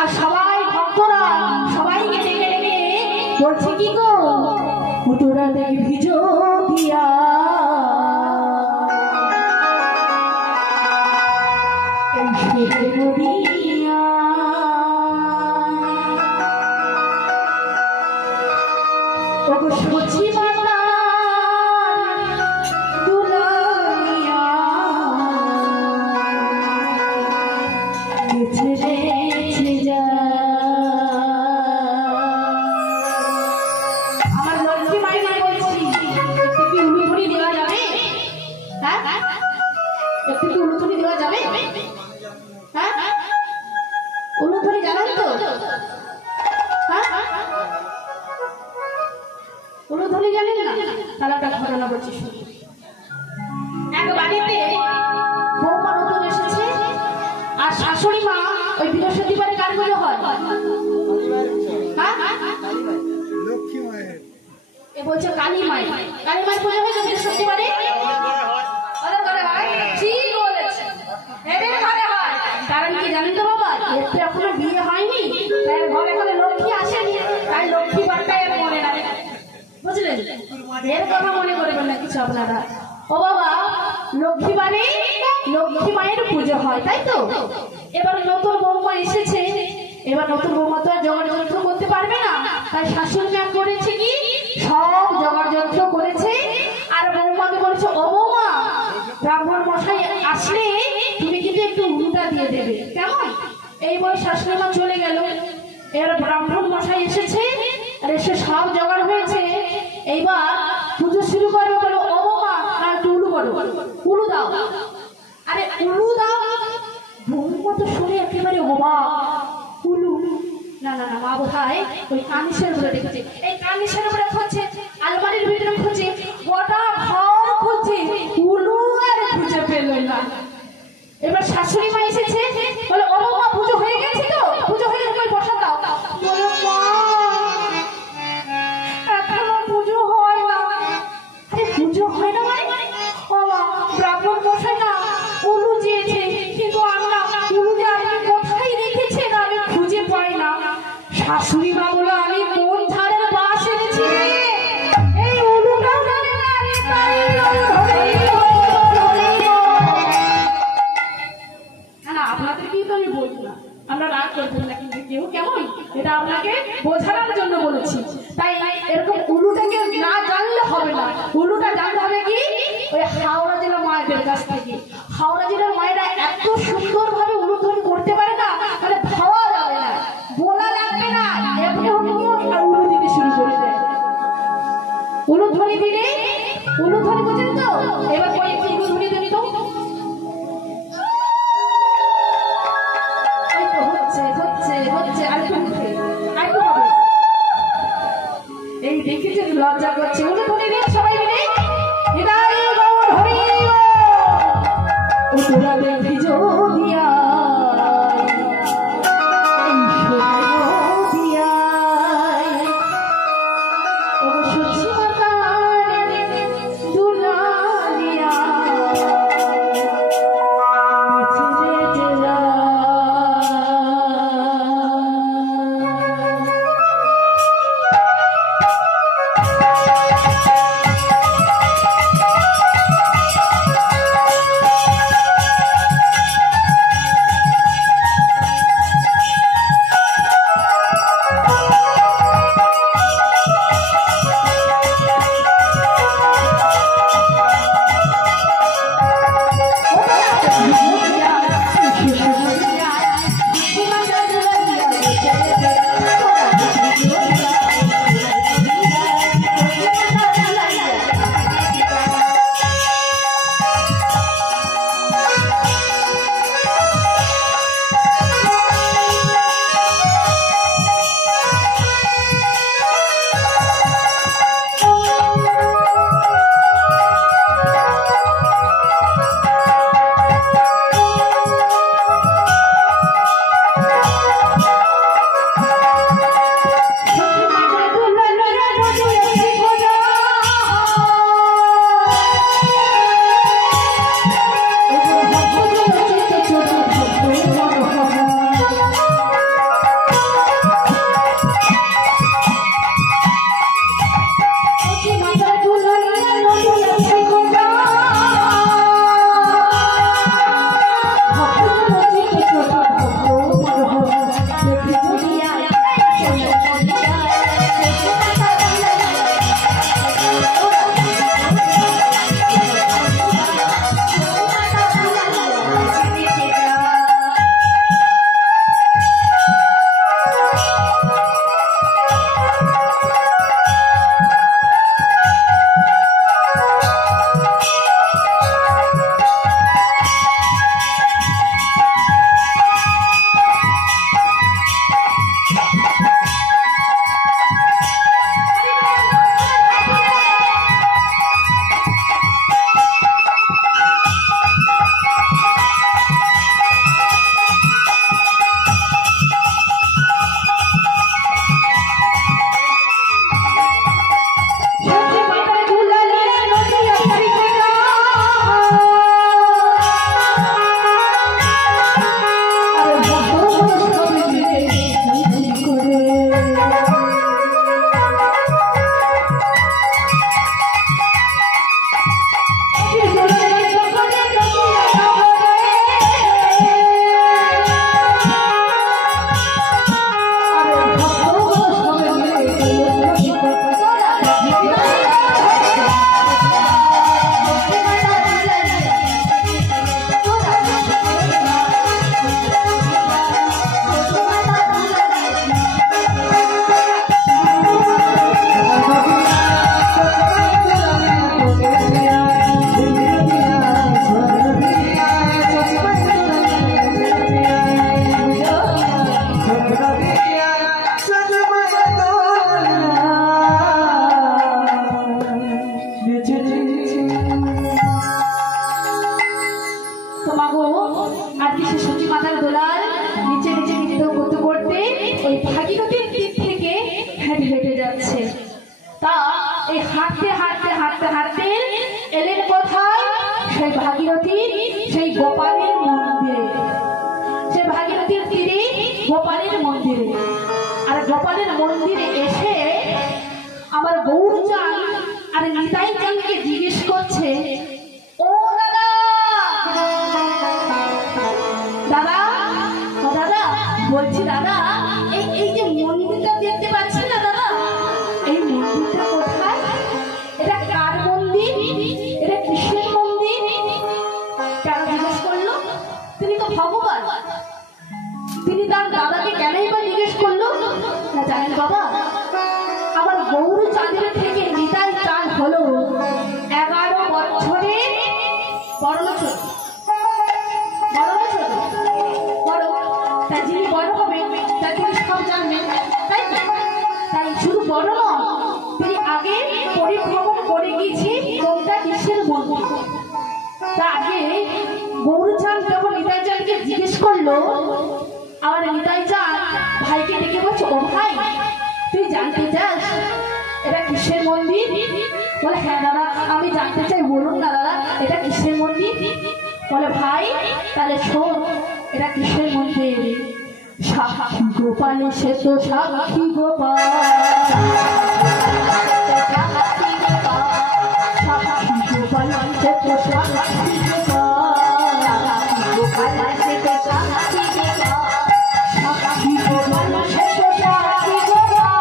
আর সবাই ভক্তরা সবাইকে ডেকে ডেকে বলছে কি গো তোরা দেখি ভিজো দিয়া নদিয়া ওগো সচি মাতা দুলাইয়া গেছে গেছে যা আমার লক্ষ্মী মাইনা বলছি একটু কি উলুধুরি দেওয়া যাবে? হ্যাঁ একটু কি উলুধুরি দেওয়া যাবে? হ্যাঁ উলুধুরি জানেন তো? হ্যাঁ উলুধুরি জানেন না? তাহলে একটা ঘটনা বলছি শুনুন। এক বাড়িতে বৌমা নতুন এসেছে আর শাশুড়ি মা ওই বৃহস্পতিবারে কার পুজো হয়? এ বলছে কালী মাই। কালী মাই পুজো হয় বৃহস্পতিবারে? ঠিক বলেছে, এদের ঘরে হয়। কারণ কি জানেন তো বাবা, এর তো এখনো বিয়ে হয়নি, তাই ঘরে ঘরে লক্ষ্মী আসেনি, তাই লক্ষ্মী বারটাই আর মনে রাখে, বুঝলেন? এর কথা মনে করবেন না কিছু আপনারা। ও বাবা, লক্ষ্মী বারে লক্ষ্মী মায়ের পুজো হয়, তাই তো? এবার নতুন বৌমা এসেছে, এবার নতুন বৌমা তো আর জোগাড় যন্ত্র করতে পারবে না, তাই শাশুড়ি মা করেছে কি সব জোগাড় যন্ত্র করেছে আর বৌমাকে বলেছে ও বৌমা ব্রাহ্মণ মশাই আসলে তুমি কিন্তু একটু উলুটা দিয়ে দেবে, কেমন? এই বই শাশুড়ি মা চলে গেল। এবার ব্রাহ্মণ মশাই এসেছে আর এসে সব জোগাড় হয়েছে, এইবার পুজো শুরু করবে। বলো ও বৌমা একটু উলু করো, উলু দাও। আরে উলু দাও, বৌমা তো শুনে একেবারে অবাক। উলু না না না, মা বোধহয় ওই কানিসের উপরে রেখেছে। এই কানিসের উপরে খুঁজছে, আলমারির ভিতরে খুঁজছে, গোটা ঘর খুঁজছে, উলু আর খুঁজে পেল না। এবার শাশুড়ি মা এসেছে, বলে ও বাবা পুজো হয়ে গেছে তো? পুজো হয়ে গেছে, বসা দাও। বলে মা এখনো পুজো হয় না। আরে পুজো হয় না মানে? ও মা ব্রাহ্মণ মশাই না উলু চেয়েছে, কিন্তু আমরা উলু যে আপনি কোথায় রেখেছেন আমি খুঁজে পাই না। শাশুড়ি মা বলে আমি কোন ধারের বাস এনেছি, এই উলুটাও জানে না। না আপনাদের কি তো আমি বলবো না, আমরা রাগ করবো না, কিন্তু কেউ কেমন এটা আপনাকে বোঝানোর জন্য বলেছি। তাই এরকম উলুটাকে না জানলে হবে না, উলুটা জানতে হবে কি ওই হাওড়া জেলা মায়েদের কাছ থেকে। হাওড়া জেলার মায়েরা এত সুন্দর ভাবে উলুধ্বনি করতে পারে না, মানে ভাবা যাবে না, বলা লাগবে না, এমনি উলু দিতে শুরু করে দেয়। উলুধ্বনি দিলে উলুধ্বনি বোঝেন তো? এবার কয়েকটি উলুধ্বনি দেবি তো। এই দেখেছেন লজ্জা করছে। উলুধ্বনি দিন সবাই মিলে, ভিজো দিয়া গোপালের মন্দিরে। আর গোপালের মন্দিরে এসে আমার গৌরচাঁদ আর নিতাই চাঁদকে জিজ্ঞেস করছে, ও দাদা দাদা ও দাদা, বলছি দাদা এই যে মন্দিরটা দেখতে পাচ্ছি না দাদা, এই মন্দিরটা কোথায়? এটা কার মন্দির? এটা কৃষ্ণের মন্দির? কেন জিজ্ঞেস করলো? তিনি তো ভগবান। তিনি তার দাদাকে কেনই বা জিজ্ঞেস করলো না জানেন বাবা? আমার গৌরচাঁদের থেকে নিতাই চাঁদ হলো 11 বছরের বড় ছোট। বড় তাই যিনি বড় হবে তাই তিনি সব জানবেন, তাই তো? তাই শুধু বড় নয়, তিনি আগে পরিভ্রমণ করে গিয়েছি কোনটা কিসের মন্দির। তা আগে গৌরচাঁদ যখন নিতাই চাঁদকে জিজ্ঞেস করলো, আমার নিতাই চাঁদ ভাইকে ডেকে বলছে, ও ভাই তুই জানতে চাস এটা কিসের মন্দির? বলে হ্যাঁ দাদা আমি জানতে চাই, বলুন না দাদা এটা কিসের মন্দির? বলে ভাই তাহলে শোন এটা কিসের মন্দির। সাক্ষী গোপাল সে তো সাক্ষী গোপাল, সাক্ষী গোপাল সে তো সাক্ষী গোপাল, সে তো সাক্ষী গোপাল, সাক্ষী গোপাল সে তো সাক্ষী গোপাল,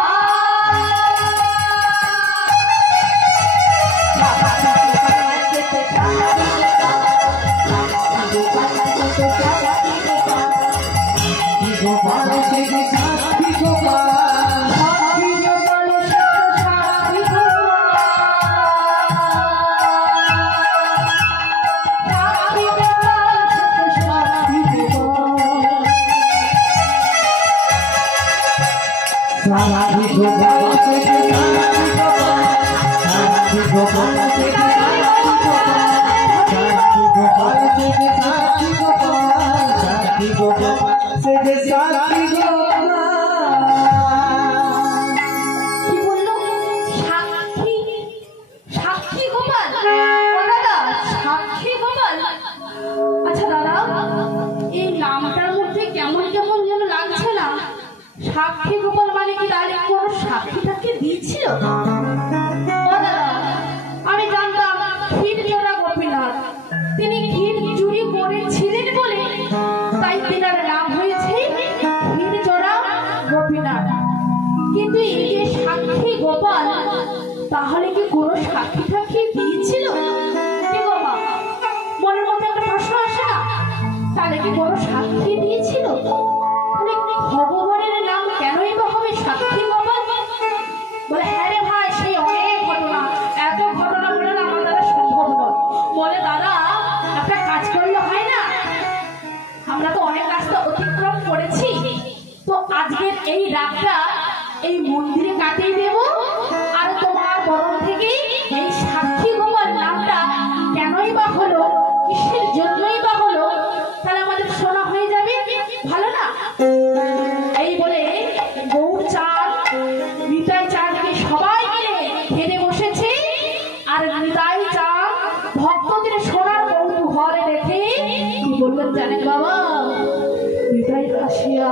সাক্ষী গোপাল মানে কি তাহলে কোন সাক্ষীটাকে দিয়েছিল? আমি জানতাম ক্ষীরচোরা গোপীনাথ, তিনি ক্ষীর চুরি করেছিলেন বলে তাই তেনার নাম হয়েছে ক্ষীরচোরা গোপীনাথ। কিন্তু এই যে সাক্ষী গোপাল, তাহলে কি কোন সাক্ষীটাকে দিয়েছিল? মনের মধ্যে একটা প্রশ্ন আসে না? তাহলে কি কোন সাক্ষী দিয়েছিল? ভগবানের নাম কেনই বা হবে সাক্ষী গোপাল? বলে হ্যাঁ রে ভাই সেই অনেক ঘটনা, এত ঘটনা বলে আমার দ্বারা সম্ভব নয়। বলে দাদা একটা কাজ করলে হয় না? আমরা তো অনেক রাস্তা অতিক্রম করেছি, তো আজকের এই রাতটা এই মন্দিরে কাটিয়ে দেব। আর তোমার বরণ থেকে এই সাক্ষী গোপাল নামটা কেনই বা হলো, কিসের জন্যই বা হলো, তাহলে আমাদের শোনা হয়ে যাবে, ভালো না? এই বলে গৌরচাঁদ নিতাই চাঁদকে সবাই মিলে খেতে বসেছে। আর নিতাই চাঁদ ভক্তদের সোনার কৌটু ঘরে রেখে কি বললেন জানেন বাবা? নিতাই হাসিয়া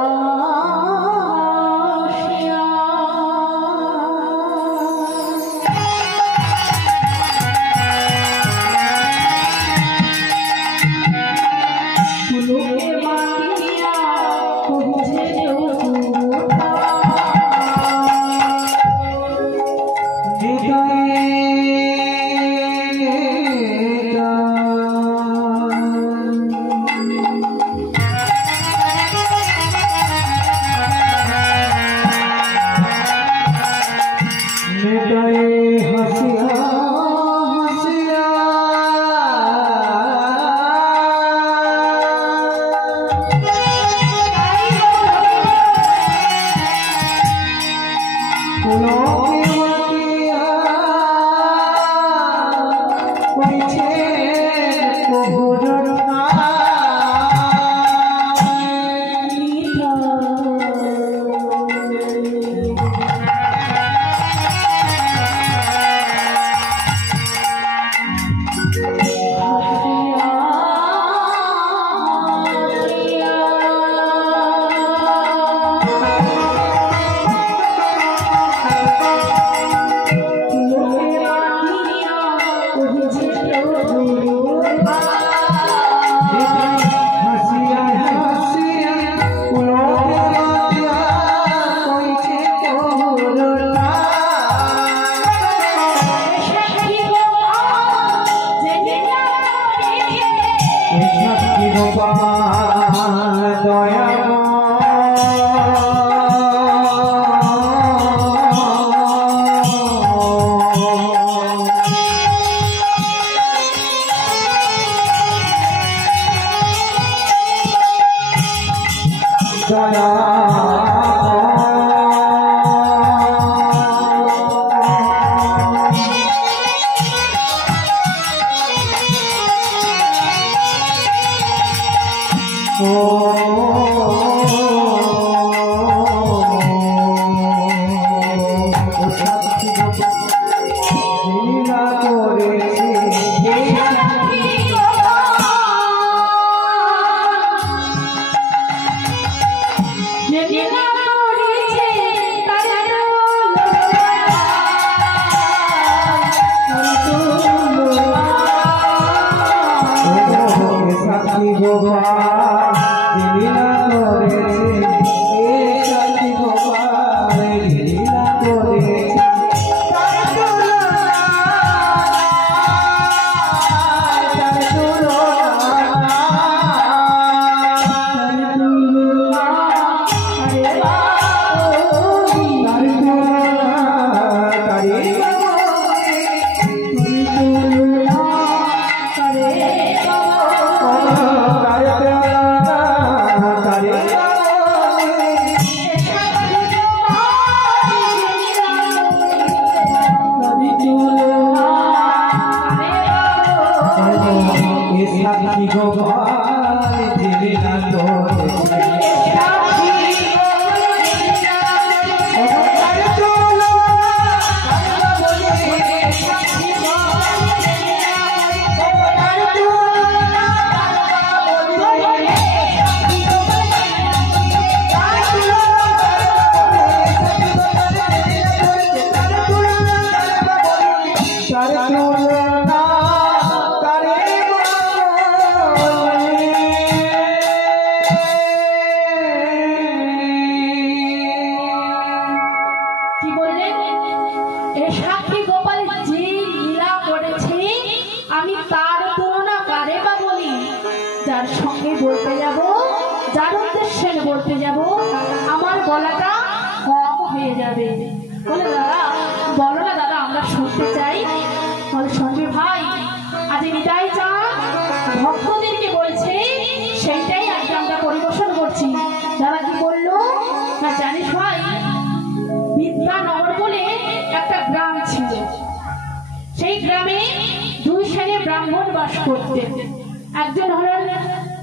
একজন হলেন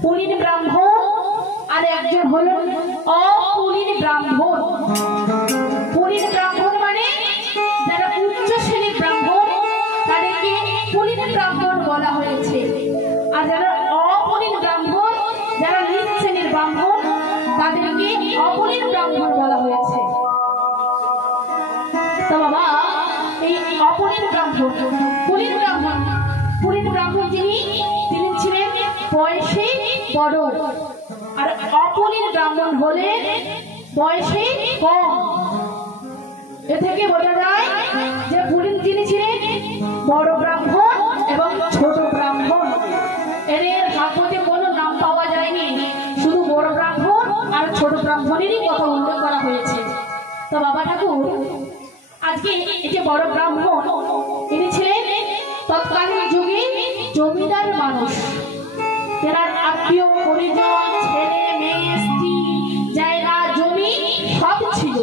পুলিন ব্রাহ্মণ আর একজন হলেন অপুলিন ব্রাহ্মণ। পুলিন ব্রাহ্মণ মানে যারা উচ্চ শ্রেণীর ব্রাহ্মণ তাদেরকে পুলিন ব্রাহ্মণ বলা হয়েছে, আর যারা অপুলিন ব্রাহ্মণ যারা নিচ শ্রেণীর ব্রাহ্মণ তাদেরকে অপুলিন ব্রাহ্মণ বলা হয়েছে। তো বাবা এই অপুলিন ব্রাহ্মণ পুলিন ব্রাহ্মণ তিনি ছিলেন বয়সে বড়, আর অপুলিন ব্রাহ্মণ হলে বয়সে কম। এ থেকে বোঝা যায় যে পুলিন যিনি ছিলেন বড় ব্রাহ্মণ এবং ছোট ব্রাহ্মণ। এদের ভাগবতে কোনো নাম পাওয়া যায়নি, শুধু বড় ব্রাহ্মণ আর ছোট ব্রাহ্মণেরই কথা উল্লেখ করা হয়েছে। তো বাবা ঠাকুর আজকে এই যে বড় ব্রাহ্মণ তিনি ছিলেন তৎকালীন যুগে জমিদার মানুষ, তেনার আত্মীয় পরিজন ছেলে মেয়ে স্ত্রী জায়গা জমি সব ছিল।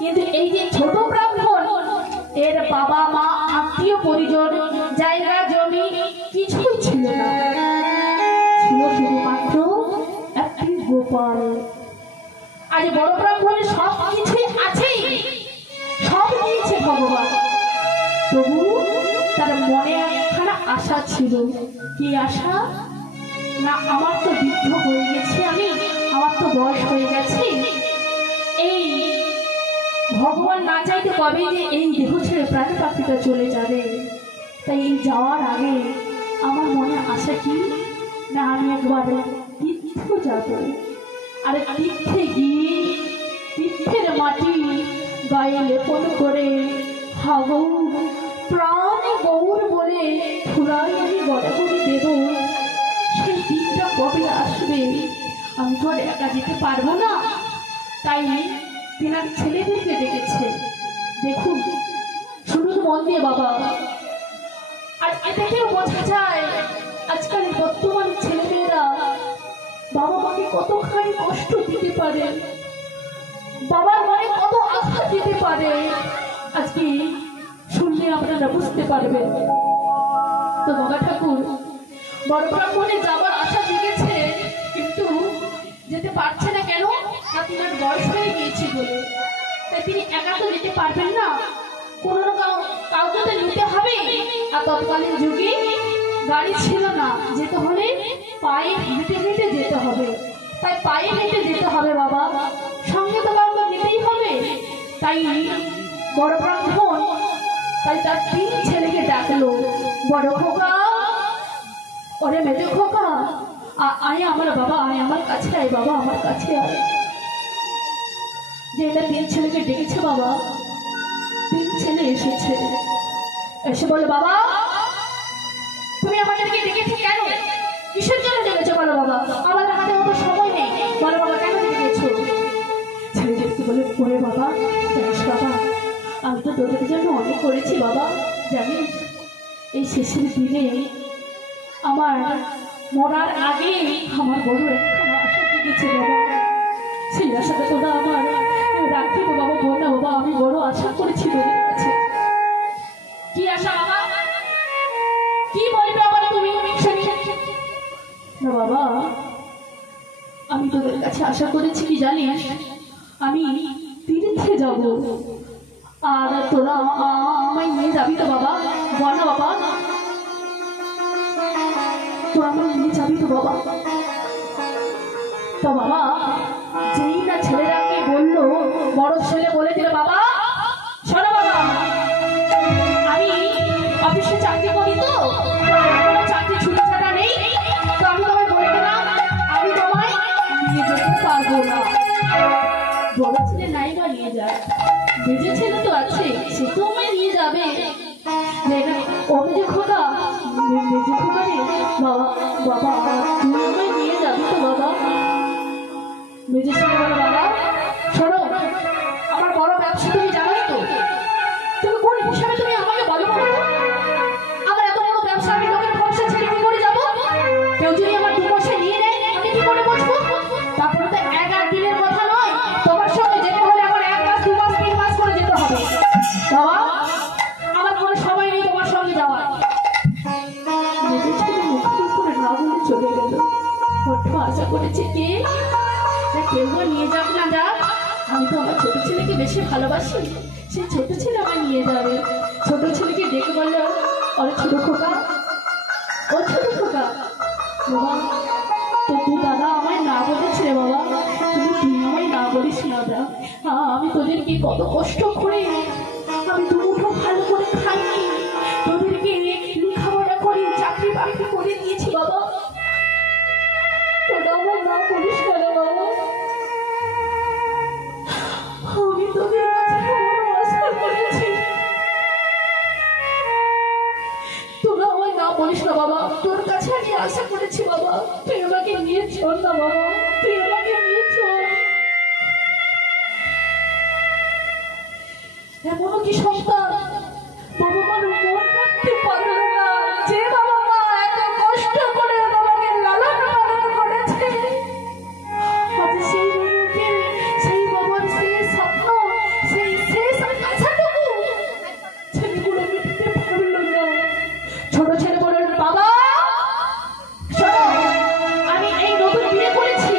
কিন্তু এই যে ছোট ব্রাহ্মণ এর বাবা মা আত্মীয় পরিজন জায়গা জমি কিছুই ছিল না, ছিল শুধুমাত্র একটি গোপাল। আজ বড় ব্রাহ্মণের সব কিছুই আছে, সব দিয়েছে ভগবান, তবু তার মনে একখানা আশা ছিল। কি আশা? না আমার তো বৃদ্ধ হয়ে গেছে, আমার তো বয়স হয়ে গেছে, এই ভগবান না চাইতে কবে যে এই দেহ ছেড়ে প্রাণ পাখিটা চলে যাবে, তাই এই যাওয়ার আগে আমার মনে আশা কি না আমি একবার তীর্থ যাব, আর তীর্থে গিয়ে তীর্থের মাটি গায়ে লেপন করে হাগৌ প্রাণ গৌর বলে ফুলাই আমি গড়া করে দেব। সেই দিনটা কবে আসবে? আমি তো আর একা যেতে পারবো না, তাই তেনার ছেলেদেরকে ডেকেছে। দেখুন, শুনুন মন দিয়ে বাবা, আর এ থেকেও বোঝা যায় আজকাল বর্তমান ছেলেমেয়েরা বাবা মাকে কতখানি কষ্ট দিতে পারে, বাবার মনে কত আঘাত দিতে পারে, আজকে শুনলে আপনারা বুঝতে পারবেন। তো বাবা ঠাকুর বড় ব্রাহ্মণে যাবার আশা জেগেছে, কিন্তু যেতে পারছে না। কেন? না, তিনার বয়স হয়ে গিয়েছে বলে। তাই তিনি একা তো যেতে পারবেন না, কোনো কাউকে তো নিতে হবে। আর তৎকালীন যুগে গাড়ি ছিল না, যেতে হলে পায়ে হেঁটে হেঁটে যেতে হবে। তাই পায়ে হেঁটে যেতে হবে বাবা, সঙ্গে তো কাউকে নিতেই হবে। তাই বড় ব্রাহ্মণ তাই তার 3 ছেলেকে ডাকলো, বড় খোকা, ওরে মেজো খোকা, আয় আমার বাবা, আয় আমার কাছে আয় বাবা, আমার কাছে আয়। যে এটা 3 ছেলেকে ডেকেছে বাবা, 3 ছেলে এসেছে, এসে বলে বাবা তুমি আমাদেরকে ডেকেছো কেন? কিসের জন্য ডেকেছো বলো বাবা? আমাদের হাতে অত সময় নেই, বলো বাবা কেন ডেকেছো? ছেলেদেরকে বলে ওরে বাবা, জানিস বাবা আমি তো তোদের জন্য অনেক করেছি বাবা, জানিস এই শেষের দিনে আমার মরার আগে আমার বড় একখানা আশা জেগেছে বাবা, সেই আশাটা তোরা আমার রাখতে বাবা, বল না বাবা, আমি বড় আশা করেছি তোদের কাছে। কি আশা বাবা? কি বলবে আবার তুমি? না বাবা, আমি তোদের কাছে আশা করেছি কি জানিস, আমি তীর্থে যাব, আর তোরা আমায় নিয়ে যাবি তো বাবা? বল না বাবা, তোরা আমায় নিয়ে যাবি তো বাবা? তো বাবা যেই না ছেলেরাকে বললো, বড় ছেলে বলে দিল বাবা শোনো বাবা, আমি অফিসে চাকরি করি, তো চাকরি ছুটি ছাড়া নেই, তো আমি তোমায় বলে দিলাম আমি তোমায় নিয়ে যেতে পারবো না। বড় ছেলে নাই বা নিয়ে যায়, মেজে ছেলে তো আছে, সে তো আমায় নিয়ে যাবে। ও মেজে খোকা, মেজে খোকা রে বাবা, বাবা তুমি আমায় নিয়ে যাবি তো বাবা? মেজে ছেলে বলো বাবা শোনো, আমার বড় ব্যবসা তুমি জানোই তো, তুমি কোন হিসাবে তুমি আমাকে বলো বাবা? আমার এত বড় ব্যবসা, আমি লোকের ভরসা ছেড়ে কি করে যাবো? কেউ যদি আমার 2 পয়সা নিয়ে নেয় আমি কি করে বসবো? তারপরে তো 1 দিনের কথা নয়, তোমার সঙ্গে যেতে হলে এখন 1 মাস 2 মাস 3 মাস করে যেতে হবে বাবা, আমার কোনো সময় নেই তোমার সঙ্গে যাওয়ার। নিজের ছেলে মুখের উপরে না বলে চলে গেল। বড্ড আশা করেছে কে না কেউ নিয়ে যাক না যাক, আমি তো আমার ছোট ছেলেকে বেশি ভালোবাসি, সেই ছোট ছেলে আমায় নিয়ে যাবে। ছোট ছেলেকে ডেকে বললো ওরে ছোট খোকা, ও ছোট খোকা, বাবা তো তুই দাদা আমায় না বলেছে বাবা, তুই আমায় না বলিস না দা, আমি তোদেরকে কত কষ্ট করে আমি 2 মুঠো ভালো করে খাইনি, তোদেরকে লেখাপড়া করে চাকরি বাকরি করে দিয়েছি বাবা, তোরা আমার না বলিস না বাবা, আমি তোদের কাছে বড় আশা করেছি, তোরা আমায় না বলিস না বাবা, তোর কাছে আমি আশা করেছি বাবা, তুই আমাকে নিয়ে চল না বাবা, তুই আমাকে নিয়ে চল। এমনও কি সন্তান বাবা মার মন রাখতে পারলো না, যে বাবা মা এত কষ্ট করে বাবাকে লালন পালন করেছে, আজ সেই বাবাকে, সেই বাবার সেই স্বপ্ন, সেই শেষ আশাটুকু ছেলেগুলো মেটাতে পারলো না। ছোট ছেলে বলল বাবা শোনো, আমি এই নতুন বিয়ে করেছি,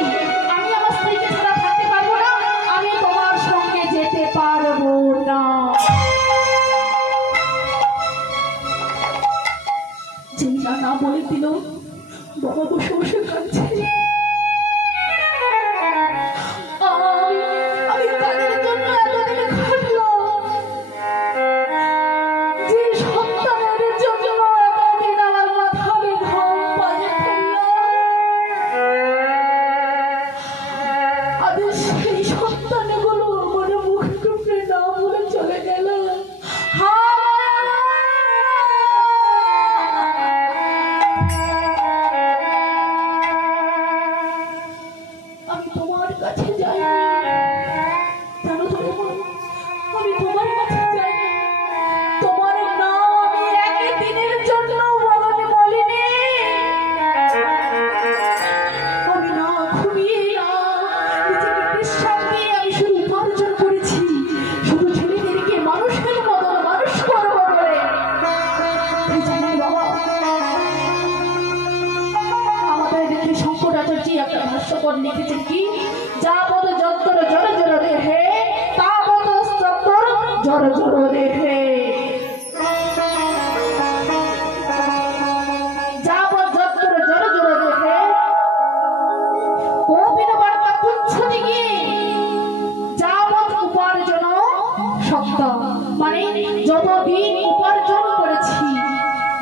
আমি আমার স্ত্রীকে ছাড়া থাকতে পারবো না, আমি তোমার সঙ্গে যেতে পারবো না। জড় জড় দেখে যাবৎ যত্র জড় জড় দেখে কপিন বার্তা তুচ্ছ দিকে যাবৎ উপার্জন শক্ত মানে যতদিন উপার্জন করেছি,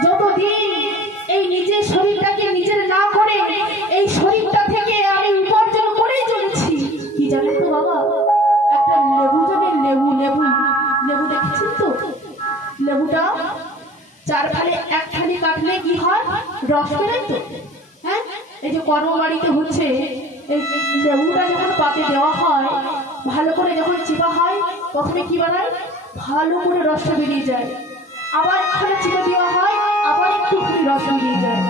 যতদিন এই নিজের শরীরটাকে নিজের না করে এই শরীরটা থেকে আমি উপার্জন করেই চলেছি। কি জানেন তো বাবা, একটা লেবু জানেন, লেবু লেবু লেবু দেখেছেন তো? লেবুটা চারখানে একখানি কাটলে কি হয়, রস বেরোয় তো। হ্যাঁ, এই যে কর্মবাড়িতে হচ্ছে, এই লেবুটা যখন পাতে দেওয়া হয়, ভালো করে যখন চিপা হয়, প্রথমে কি বানায়, ভালো করে রসটা বেরিয়ে যায়। আবার এখানে চিপে দেওয়া হয়, আবার একটু রস বেরিয়ে যায়।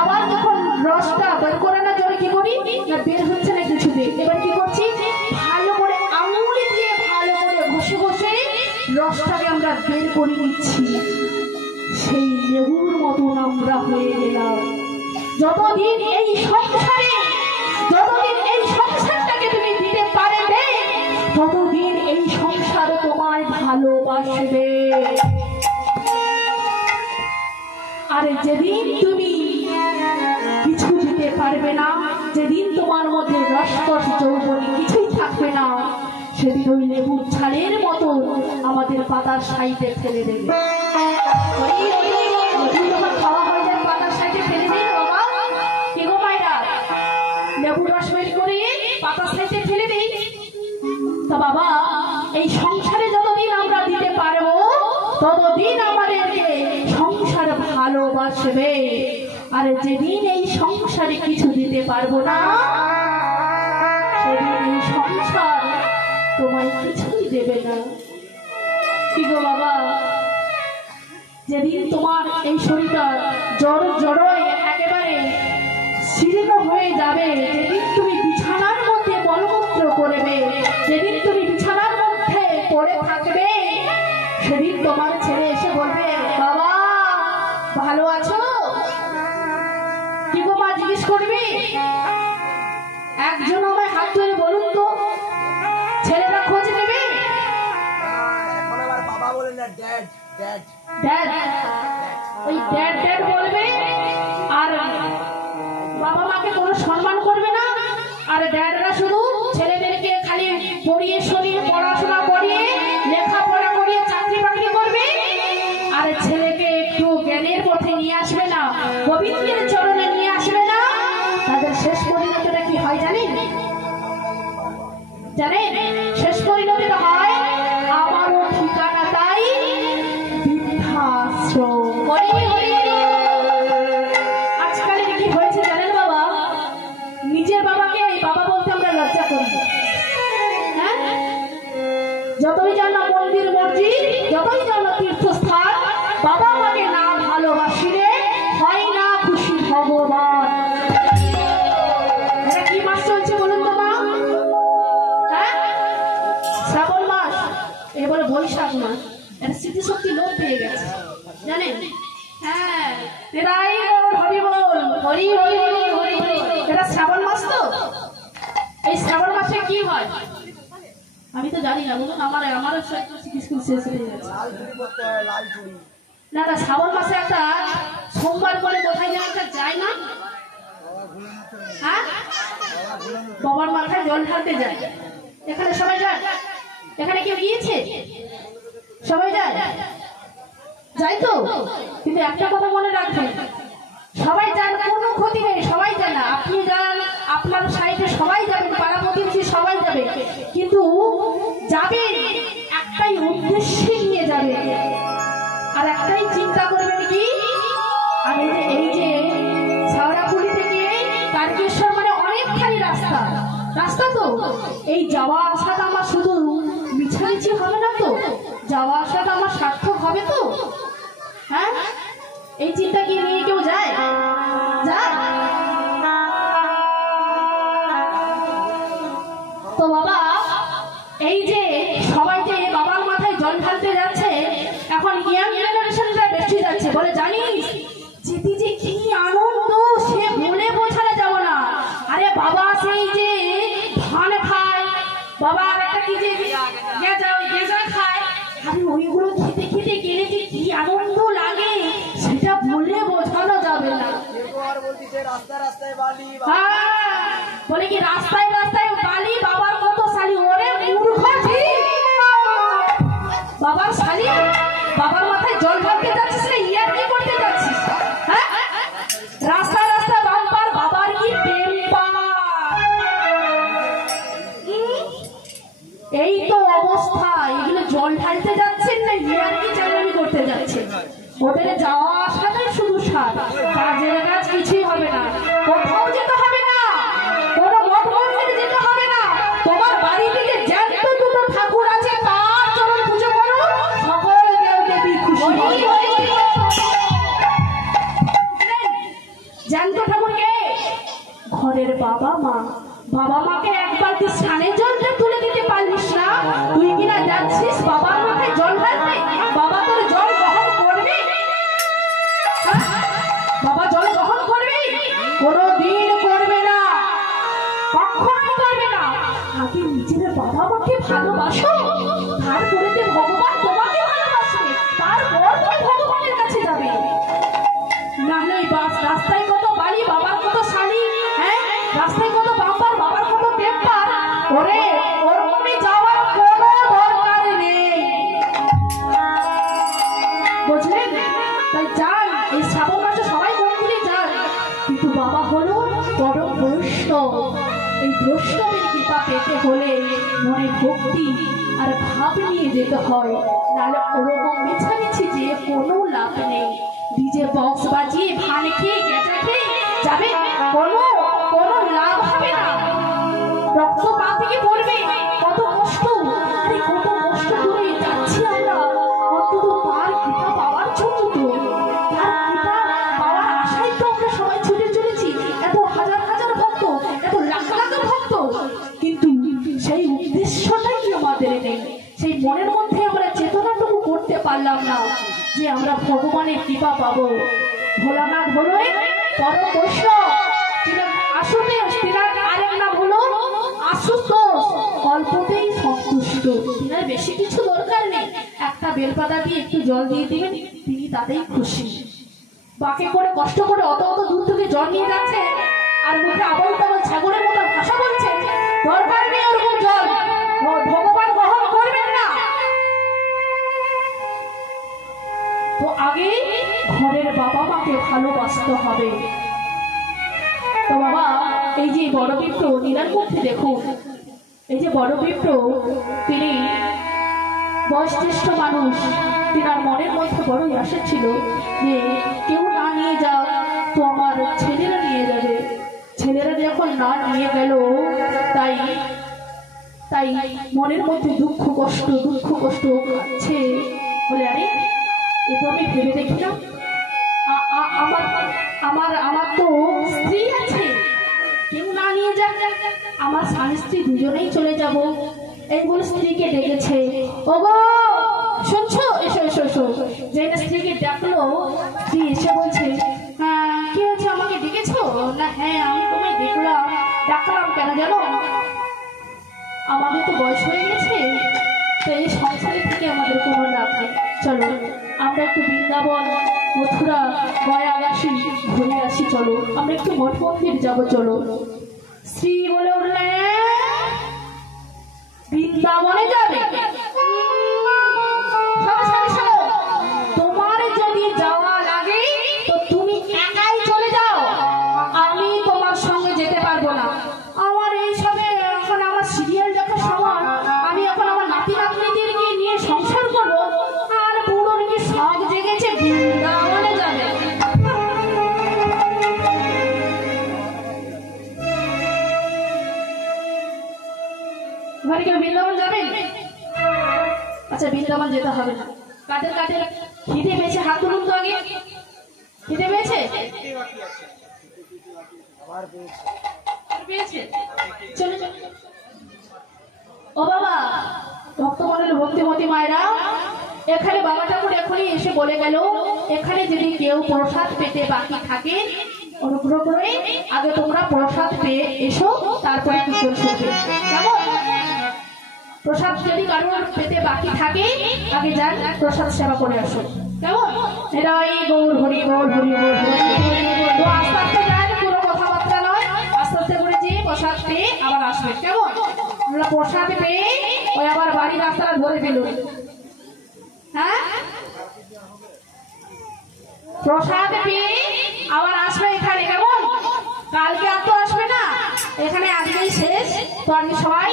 আবার যখন রসটা বের করে না জন্য কি করি না, বের হচ্ছে না কিছুতে, এবার কি করছি, ভালো করে আঙুল দিয়ে ভালো করে ঘষে ঘষে রসটাকে আমরা বের করে নিচ্ছি। সেই লেবুর মতন আমরা হয়ে গেলাম। যতদিন এই সংসারে, যতদিন এই সংসারটাকে তুমি দিতে পারবে, ততদিন এই সংসার তোমায় ভালোবাসবে। আর যেদিন তুমি কিছু দিতে পারবে না, যেদিন তোমার মধ্যে রসকস যৌবনী কিছুই থাকবে না, সেদিন ওই লেবুর ছালের মতো আমাদের পাতার সাইডে ফেলে দেবে। যখন খাওয়া হয়ে যায় পাতার সাইডে ফেলে দেবে বাবা, কে গো মায়েরা, লেবুর রস বের করে পাতার সাইডে ফেলে দেই। তা বাবা, এই সংসারে যতদিন আমরা দিতে পারবো, ততদিন আমাদেরকে সংসার ভালোবাসবে। আর যেদিন এই সংসারে কিছু দিতে পারবো না, সেদিন এই সংসার তোমায় কিছুই দেবে না। কি গো বাবা, যেদিন তোমার এই শরীরটা জড় জড়োয় একেবারে শীর্ণ হয়ে যাবে, যেদিন তুমি বিছানার মধ্যে মলমূত্র করবে, যেদিন তুমি বিছানার মধ্যে পড়ে থাকবে, সেদিন তোমার ছেলে এসে বলবে, বাবা ভালো আছো? কি গো মা জিজ্ঞেস করবি? একজন আমায় হাত ধরে বলুন তো, ছেলেরা খোঁজ নেবে? ড্যাড, ওই ড্যাড ড্যাড বলবে, আর বাবা মাকে কোনো সম্মান করবে না। আর ড্যাডরা শুধু ছেলেদেরকে খালি পড়িয়ে শরীর পড়াশোনা করিয়ে লেখাপড়া করিয়ে চাকরি বাকরি করবে, আর ছেলেকে একটু জ্ঞানের পথে নিয়ে আসবে না, গোবিন্দের চরণে নিয়ে আসবে না। তাদের শেষ পরিণতিটা কি হয় জানেন? জানেন শেষ পরিণতিটা হয়, আমারও ঠিকানা তাই বৃদ্ধাশ্রম। আজকাল কি হয়েছে জানেন বাবা, নিজের বাবাকে বাবা বলতে আমরা লজ্জা করি। হ্যাঁ, যতই জানো মন্দির মসজিদ, যতই জানো তীর্থস্থান, বাবা মাকে না ভালোবাসিলে হয় না খুশি ভগবান। এটা কি মাস চলছে বলুন তো মা? হ্যাঁ, শ্রাবণ মাস, এবার বৈশাখ মাস, এটা স্মৃতিশক্তি লোপ পেয়ে গেছে জানেন। হ্যাঁ, হরি বল, হরি হরি হরি হরি। এটা শ্রাবণ মাস তো, এই শ্রাবণ মাসে কি হয় আমি তো জানি না, বলুন। আমারও স্কুল শেষ হয়ে গেছে। না না, শ্রাবণ মাসে একটা সোমবার করে কোথায় যেন একটা যায় না? হ্যাঁ, বাবার মাথায় জল ঢালতে যায়। এখানে সবাই যায়? এখানে কেউ গিয়েছে? সবাই যায়? যাই তো, কিন্তু একটা কথা মনে রাখবেন, সবাই যান কোনো ক্ষতি নেই, সবাই যায় না। আপনি যান, আপনার সাইডে সবাই যাবেন, পাড়া প্রতিবেশী সবাই যাবে, কিন্তু যাবেন একটাই উদ্দেশ্যে নিয়ে যাবে। আর একটাই চিন্তা করবেন কি, আমি যে এই যে শেওড়াফুলি থেকে তারকেশ্বর মানে অনেকখানি রাস্তা, রাস্তা তো এই যাওয়া আসাটা আমার শুধু মিছামিছি হবে না তো, যাওয়া আসাটা আমার সার্থক হবে তো। হ্যাঁ, এই চিন্তা কি নিয়ে কেউ যায়? যায় তো বাবা। এই যে সবাই যে বাবার মাথায় জল ঢালতে যাচ্ছে, এখন ইয়াং জেনারেশনটা বেশি যাচ্ছে, বলে জানিস যেতে যে কি আনন্দ সে বলে বোঝানো যাব না। আরে বাবা সেই যে ধান খায়, বাবা একটা কি যে গেজা খায়, আরে ওইগুলো খেতে খেতে গেলে যে কি আনন্দ লাগে সেটা বলে বোঝানো যাবে না। বলে কি রাস্তায় রাস্তায় বালি, বাবার মতো শালি। ওরে মূর্খ, বাবার শালি, বাবার মাথায় জল ঢালতে যাচ্ছিস না ইয়ার কি করতে যাচ্ছিস? হ্যাঁ, রাস্তায় রাস্তায় বাম্পার, বাবার কি টেম্পার। এই তো অবস্থা। এগুলো জল ঢালতে যাচ্ছেন না ইয়ার কি চালামি করতে যাচ্ছেন? ওদের যাওয়া আসাটাই শুধু সার, কাজের কাজ কিছুই হবে না। কোথাও যেতে হবে না, কোনো মঠ মন্দিরে যেতে হবে না। তোমার বাড়ি থেকে জ্যান্ত দুটো ঠাকুর আছে, তার চরণ পুজো করো, সকল দেব দেবী খুশি। জ্যান্ত ঠাকুরকে ঘরের বাবা মা, বাবা মাকে একবার তুই স্নানের জলটা তুলে দিতে পারলিস না? তুই কিনা যাচ্ছিস বাবার মাথায় জল ঢালতে? বাবা তোর জল গ্রহণ করবে? বাবা জল গ্রহণ করবে? কোনোদিন করবে না, কখনোই করবে না। আগে নিজের বাবা মাকে ভালোবাসো, তারপরে যে ভগবান তোমাকে ভালোবাসবে, তারপর তুমি ভগবানের কাছে যাবে। নাহলে রাস্তায় কত বাড়ি, বাবার কত শাড়ি, হ্যাঁ, রাস্তায় কত বাম্পার, বাবার কত টেম্পার। ওরে ওরকমই যাওয়ার কোনো দরকার নেই, বুঝলেন? তাই যান, এই শ্রাবণ মাসে সবাই মন্দিরে যান, কিন্তু বাবা হলো বড় বৈষ্ণব। এই বৈষ্ণবের কৃপা পেতে হলে মনে ভক্তি আর ভাব নিয়ে যেতে হয়, নাহলে ওরকম মিছামিছি যে কোনো লাভ নেই। ডিজে বক্স বাজিয়ে ভান খেয়ে গেঁজা খেয়ে যাবে, কোনো লাভ হবে না। রক্তপাত থেকে পড়বে, কত কষ্ট। আরে কত কষ্ট করে যাচ্ছি আমরা, অন্তত তার কৃপা পাওয়ার জন্য তো, তার কৃপা পাওয়ার আশায় তো আমরা সবাই ছুটে চলেছি। এত হাজার হাজার ভক্ত, এত লাখ লাখ ভক্ত, কিন্তু সেই উদ্দেশ্যটাই আমাদের নেই। সেই মনের মধ্যে আমরা চেতনাটুকু করতে পারলাম না যে আমরা ভগবানের কৃপা পাবো। ভোলানাথ হলো পরম বৈষ্ণব, আশুতোষ, তিনার আরেক নাম হলো আশুতোষ, অল্পতেই সন্তুষ্ট। তিনার বেশি কিছু দরকার নেই, একটা বেলপাতা দিয়ে একটু জল দিয়ে দিবেন, তিনি তাতেই খুশি। বাকি করে কষ্ট করে অত অত দূর থেকে জল নিয়ে যাচ্ছে আর মুখে আবল তাবল ছাগলের মতো ভাষা বলছে, দরকার নেই ওরকম জল, ভগবান গ্রহণ করবেন না। তো আগে ঘরের বাবা মাকে ভালোবাসতে হবে। তো বাবা, এই যে বড় বিপ্র নীলার মধ্যে দেখুন, এই যে বড় বিপ্র, তিনি বয়োজ্যেষ্ঠ মানুষ, তিনার মনের মধ্যে বড়ই আশা ছিল যে কেউ না নিয়ে যাক তো আমার ছেলেরা নিয়ে যাবে। ছেলেরা যখন না নিয়ে গেল, তাই মনের মধ্যে দুঃখ কষ্ট আছে। বলে আরে এ তো আমি ভেবে দেখি না, আমার তো স্ত্রী আছে, কেউ না নিয়ে যাক, আমার স্বামী স্ত্রী দুজনেই চলে যাব। এই বলে স্ত্রীকে ডেকেছে, ওগো শুনছো, এসো এসো এসো। যে স্ত্রীকে ডাকলো, স্ত্রী এসে বলছে, কি হয়েছে, আমাকে ডেকেছো? না হ্যাঁ, আমি তোমায় ডাকলাম কেন জানো? আমাদের তো বয়স হয়ে গেছে, তো এই সংসারে থেকে আমাদের কোনো লাভ নেই। চলো আমরা একটু বৃন্দাবন, মথুরা, গয়াগাছি ঘুরে আসি, চলো আমরা একটু মঠ মন্দির যাবো, চলো। শ্রী বলে উঠলে, বৃন্দাবনে যাবে? তোমার যদি যাওয়া লাগে তো তুমি একাই চলে যাও, আমি তোমার সঙ্গে যেতে পারবো না। আমার এই সবে এখন আমার সিরিয়াল দেখার সময়, আমি এখন আমার নাতি নাতনিদেরকে নিয়ে সংসার করবো, আর বুড়োর কি শখ জেগেছে বৃন্দাবনে যাবে। ঘরে কেউ বৃন্দাবন যাবেন? আচ্ছা, বৃন্দাবন যেতে হবে না। কাদের কাদের খিদে পেয়েছে হাত তুলুন তো আগে। খিদে পেয়েছে? চলো চলো। ও বাবা, ভক্তমণ্ডল, ভক্তিমতী মায়েরা, এখানে বাবা ঠাকুর এখনই এসে বলে গেল, এখানে যদি কেউ প্রসাদ পেতে বাকি থাকে, অনুগ্রহ করে আগে তোমরা প্রসাদ পেয়ে এসো, তারপরে কীর্তন শুনবে, কেমন? প্রসাদ যদি কারোর পেতে বাকি থাকে আগে যান প্রসাদ সেবা করে আসুন, কেমন? এরাই গৌর হরি গৌর হরি গৌর তো আস্তে আস্তে যান, পুরো কথাবার্তা নয়, আস্তে আস্তে করে যেয়ে প্রসাদ পেয়ে আবার আসবেন, কেমন? আমরা প্রসাদ পেয়ে ওই আবার বাড়ির রাস্তাটা ধরে ফেলুন। হ্যাঁ, প্রসাদ পেয়ে আবার আসবে এখানে, কেমন? কালকে আর তো আসবে না, এখানে আজকেই শেষ। তো আজকে সবাই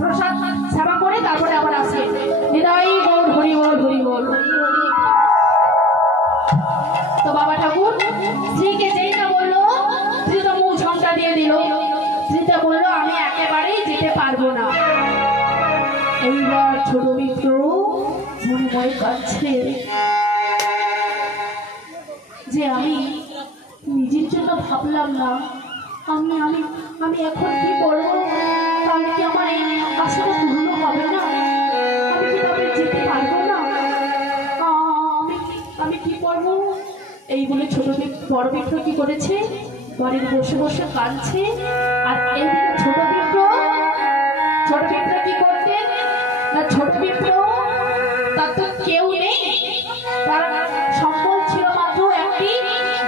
প্রসাদ সেবা করে তারপরে আবার আসবে। হৃদয় বল হরি বল হরি বল। তো বাবা ঠাকুর স্ত্রীকে যেই না বললো, স্ত্রী তো মুখ ঝমটা দিয়ে দিল। স্ত্রীটা বললো আমি একেবারেই যেতে পারবো না। এইবার ছোট মিত্র মনে মনে কাঁদছে যে আমি নিজের জন্য ভাবলাম না, আমি আমি আমি এখন কি করবো? তাহলে কি আমার এই আশাটা পূর্ণ হবে না? আমি কি তবে যেতে পারবো না? আমি কি করবো? এই বলে ছোট বড় বিপ্র কি করেছে, বাড়ির বসে বসে কাঁদছে। আর এইদিকে ছোট বিপ্র কি করতেন না, ছোট বিপ্র তার তো কেউ নেই, তার সম্বল ছিল মাত্র একটি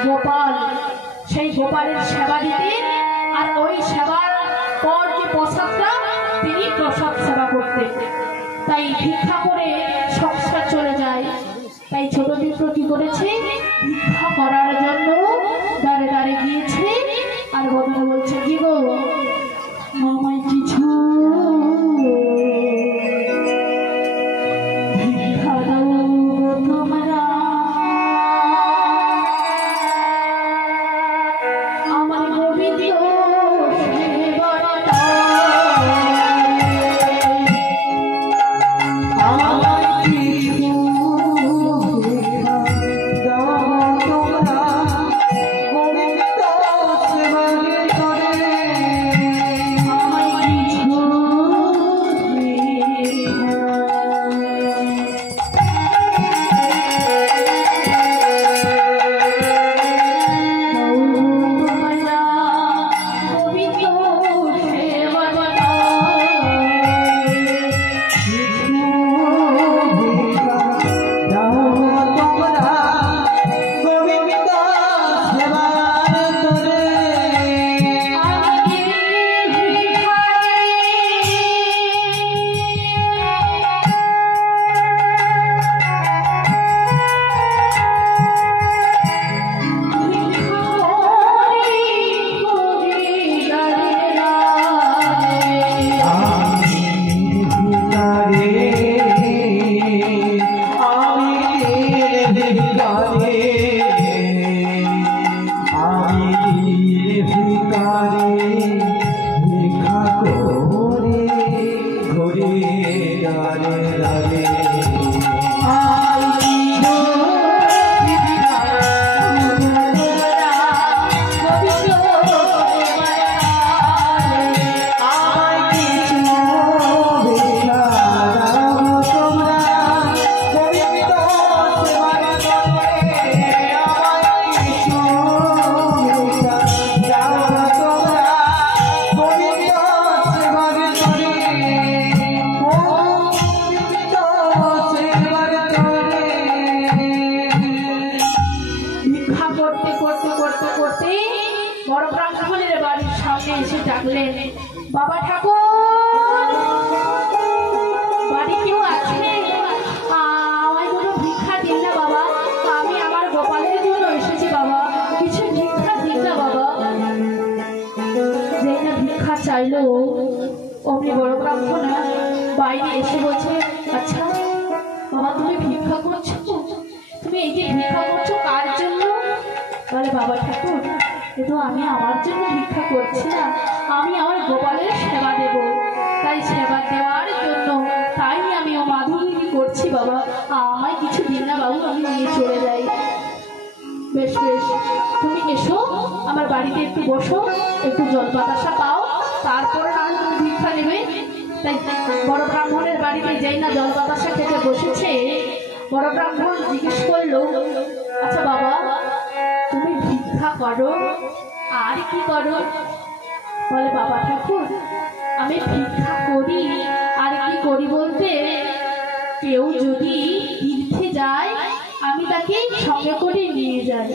গোপাল। সেই গোপালের সেবা দিতেন, আর ওই সেবার পর যে প্রসাদটা তিনি প্রসাদ সেবা করতেন। তাই ভিক্ষা করে সংসার চলে যায়। তাই ছোট বিপ্র কি করেছে, ভিক্ষা করার জন্য দাঁড়ে দাঁড়ে গিয়েছে। আর বদলে বলছে কি গো, আমায় কিছু ভিক্ষা দাও তোমরা, আমার গোবিন্দ বাবা ঠাকুর বাড়ি কেউ আছে? আমায় কোনো ভিক্ষা দিন না বাবা, আমি আমার গোপালের জন্য এসেছি বাবা, কিছু ভিক্ষা দিন না বাবা। যেই না ভিক্ষা চাইলো অমনি বড় ব্রাহ্মণ বাইরে এসে বলছে, আচ্ছা বাবা তুমি ভিক্ষা করছো, তুমি এই যে ভিক্ষা করছো কার জন্য? বলে বাবা ঠাকুর কিন্তু আমি আমার জন্য ভিক্ষা করছি না, আমি আমার গোপালের সেবা দেব, তাই সেবা দেওয়ার জন্য তাই আমি ও মাধুরী করছি বাবা, আমায় কিছু দিন না বাবু, আমি নিয়ে চলে যাই। বেশ বেশ, তুমি এসো আমার বাড়িতে, একটু বসো, একটু জল বাতাসা পাও, তারপরে না তুমি ভিক্ষা নেবে। তাই বড় ব্রাহ্মণের বাড়িতে যাই না জল বাতাসা খেতে বসেছে, বড় ব্রাহ্মণ জিজ্ঞেস করলো, আচ্ছা বাবা তুমি ভিক্ষা করো আর কি করো? বলে বাবা ঠাকুর আমি ভিক্ষা করি আর সঙ্গে করে নিয়ে যাই।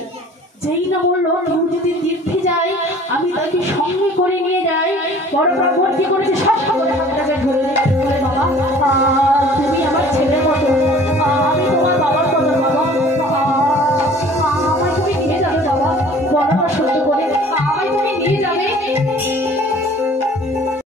যেই না বললো কেউ যদি তীর্থে যায় আমি তাকে সঙ্গে করে নিয়ে যাই। বড় ব্রাহ্মণ কি করেছে, সব করে হাতটাকে ধরে বলে, বাবা তুমি আমার